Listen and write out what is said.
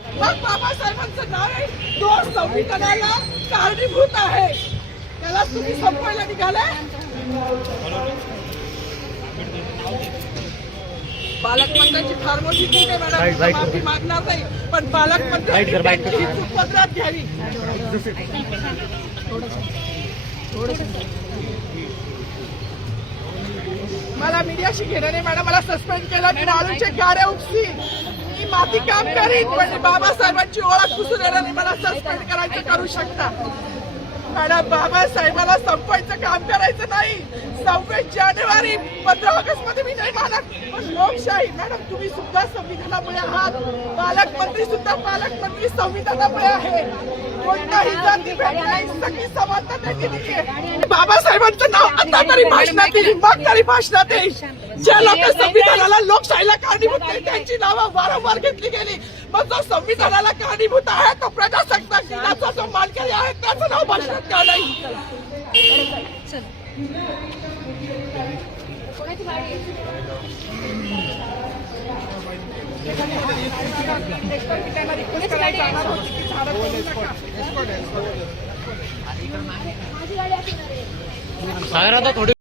मग बाबासाहेबांचं नाव आहे तो संविधानाला कारणीभूत आहे, त्याला तुम्ही संपवायला निघालाय. पालकमंत्र्यांची फार मोठी चूक आहे मॅडम, माफी मागणार नाही, पण पालकमंत्र्यांची ही चूक पदरात घ्यावी. मला मीडियाशी घेणं नाही मॅडम, मला सस्पेंड केलं, मी मारूचे गाड्या उपसी, मी माती काम करीन, पण बाबासाहेबांची ओळख पुसून येणार नाही. मला सस्पेंड करायचं करू शकता मॅडम, बाबासाहेबाला संपवायचं काम करायचं नाही. 26 जानेवारी 15 ऑगस्ट मध्ये मी नाही मानत, पण लोकशाही मॅडम तुम्ही सुद्धा संविधानामुळे आहात, पालकमंत्री सुद्धा पालकमंत्री संविधानामुळे आहे. कोणताही जाती भेट नाही, सगळी समानता त्यांनी दिली आहे. बाबासाहेबांचं नाव आता तरी भाषणात येईल, मग तरी भाषणात येईल. ज्या लोक संविधानाला लोकशाहीला कारणीभूत केली त्यांची नावं वारंवार घेतली गेली, मग जो संविधानाला कारणीभूत आहे तो प्रजासत्ताक दिनाचा जो मानकरी आहे त्याचं नाव भाषणात का नाही. सागर आता थोडी